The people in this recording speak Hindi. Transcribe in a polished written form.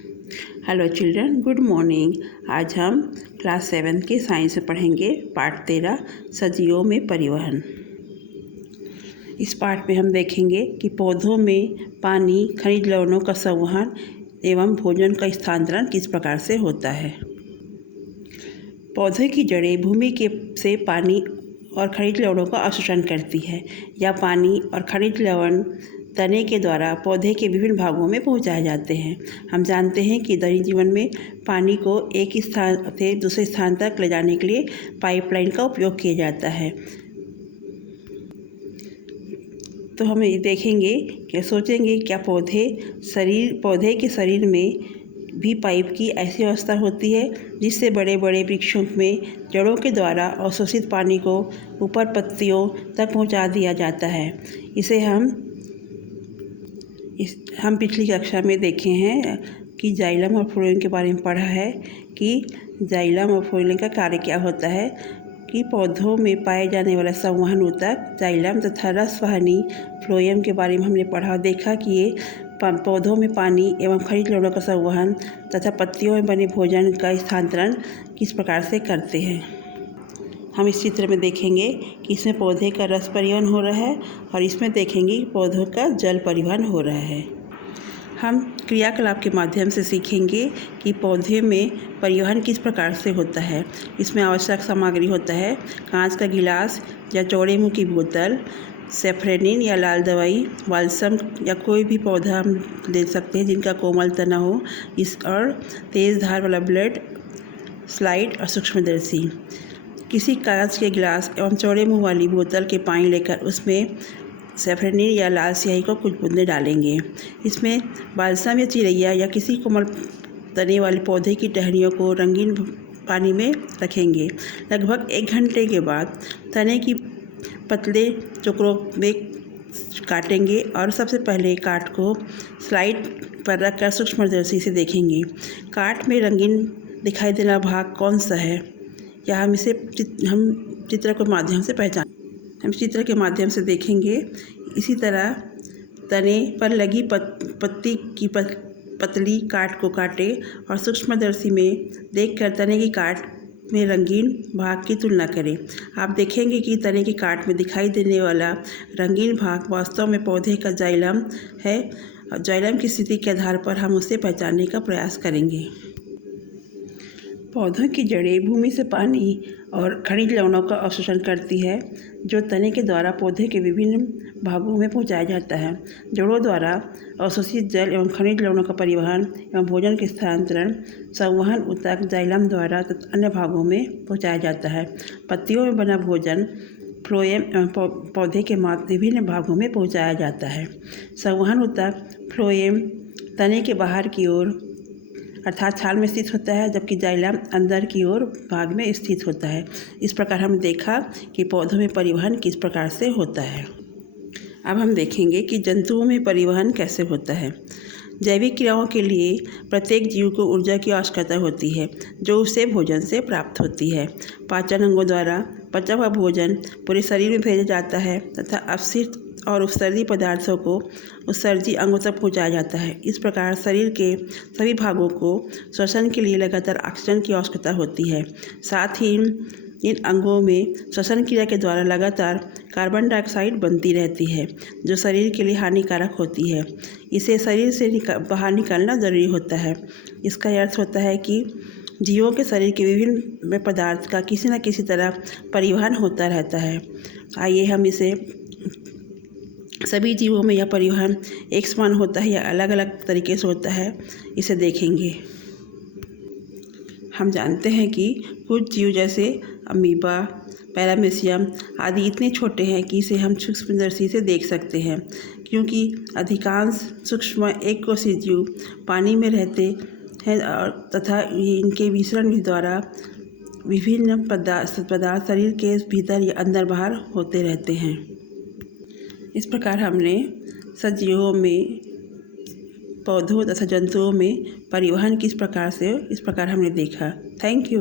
Hello children, good morning. आज हम क्लास 7 के साइंस में पढ़ेंगे पार्ट 13 सजीवों में परिवहन। इस पार्ट में हम देखेंगे कि पौधों में पानी, खनिज लवणों का संवहन एवं भोजन का स्थानांतरण किस प्रकार से होता है। पौधे की जड़ें भूमि के से पानी और खनिज लवणों का अवशोषण करती है या पानी और खनिज लवण तने के द्वारा पौधे के विभिन्न भागों में पहुंचाए जाते हैं। हम जानते हैं कि दैनिक जीवन में पानी को एक स्थान से दूसरे स्थान तक ले जाने के लिए पाइपलाइन का उपयोग किया जाता है। तो हम ये देखेंगे कि सोचेंगे क्या पौधे के शरीर में भी पाइप की ऐसी व्यवस्था होती है जिससे बड़े बड़े वृक्षों में जड़ों के द्वारा अवशोषित पानी को ऊपर पत्तियों तक पहुंचा दिया जाता है। इसे हम पिछली कक्षा में देखे हैं कि जाइलम और फ्लोएम के बारे में पढ़ा है कि जाइलम और फ्लोएम का कार्य क्या होता है कि पौधों में पाए जाने वाला संवहन ऊतक जाइलम तथा रसवाहिनी फ्लोएम के बारे में हमने पढ़ा और देखा कि ये पौधों में पानी एवं खनिज लवणों का संवहन तथा पत्तियों में बने भोजन का स्थानांतरण किस प्रकार से करते हैं। हम इस चित्र में देखेंगे कि इसमें पौधे का रस परिवहन हो रहा है और इसमें देखेंगे कि पौधों का जल परिवहन हो रहा है। हम क्रियाकलाप के माध्यम से सीखेंगे कि पौधे में परिवहन किस प्रकार से होता है। इसमें आवश्यक सामग्री होता है कांच का गिलास या चौड़े मुंह की बोतल, सेफ्रेनिन या लाल दवाई, बाल्सम या कोई भी पौधा हम ले सकते हैं जिनका कोमल तना हो, और तेज़ धार वाला ब्लेड, स्लाइड और सूक्ष्मदर्शी। किसी कांच के गिलास एवं चौड़े मुंह वाली बोतल के पानी लेकर उसमें सेफ्रेनिन या लाल स्याही को कुछ बूंदें डालेंगे। इसमें बाल्सम या चिरैया या किसी कोमल तने वाले पौधे की टहनियों को रंगीन पानी में रखेंगे। लगभग 1 घंटे के बाद तने की पतले टुकड़ों में काटेंगे और सबसे पहले काट को स्लाइड पर रखकर सूक्ष्मदर्शी से देखेंगे। काट में रंगीन दिखाई देना भाग कौन सा है या हम चित्र के माध्यम से देखेंगे। इसी तरह तने पर लगी पत्ती की पतली काट को काटे और सूक्ष्मदर्शी में देखकर तने की काट में रंगीन भाग की तुलना करें। आप देखेंगे कि तने की काट में दिखाई देने वाला रंगीन भाग वास्तव में पौधे का जाइलम है और जाइलम की स्थिति के आधार पर हम उसे पहचानने का प्रयास करेंगे। पौधों की जड़ें भूमि से पानी और खनिज लवणों का अवशोषण करती है जो तने के द्वारा पौधे के विभिन्न भागों में पहुंचाया जाता है। जड़ों द्वारा अवशोषित जल एवं खनिज लवणों का परिवहन एवं भोजन के स्थानांतरण संवहन ऊतक जाइलम द्वारा अन्य भागों में पहुंचाया जाता है। पत्तियों में बना भोजन फ्लोएम एवं पौधे के विभिन्न भागों में पहुँचाया जाता है। संवहन ऊतक फ्लोएम तने के बाहर की ओर अर्थात छाल में स्थित होता है, जबकि जाइलम अंदर की ओर भाग में स्थित होता है। इस प्रकार हम देखा कि पौधों में परिवहन किस प्रकार से होता है। अब हम देखेंगे कि जंतुओं में परिवहन कैसे होता है। जैविक क्रियाओं के लिए प्रत्येक जीव को ऊर्जा की आवश्यकता होती है जो उसे भोजन से प्राप्त होती है। पाचन अंगों द्वारा पचा हुआ भोजन पूरे शरीर में भेजा जाता है तथा अपशिष्ट और उत्सर्जी पदार्थों को उत्सर्जी अंगों तक पहुँचाया जाता है। इस प्रकार शरीर के सभी भागों को श्वसन के लिए लगातार ऑक्सीजन की आवश्यकता होती है। साथ ही इन अंगों में श्वसन क्रिया के द्वारा लगातार कार्बन डाइऑक्साइड बनती रहती है जो शरीर के लिए हानिकारक होती है। इसे शरीर से बाहर निकालना ज़रूरी होता है। इसका अर्थ होता है कि जीवों के शरीर के विभिन्न पदार्थ का किसी न किसी तरह परिवहन होता रहता है। आइए हम इसे सभी जीवों में यह परिवहन एक समान होता है या अलग अलग तरीके से होता है, इसे देखेंगे। हम जानते हैं कि कुछ जीव जैसे अमीबा, पैरामीशियम आदि इतने छोटे हैं कि इसे हम सूक्ष्मदर्शी से देख सकते हैं, क्योंकि अधिकांश सूक्ष्म एककोषीय जीव पानी में रहते हैं और तथा इनके विसरण द्वारा विभिन्न पदार्थ शरीर के भीतर या अंदर बाहर होते रहते हैं। इस प्रकार हमने सजीवों में, पौधों तथा जंतुओं में परिवहन किस प्रकार से हमने देखा। Thank you.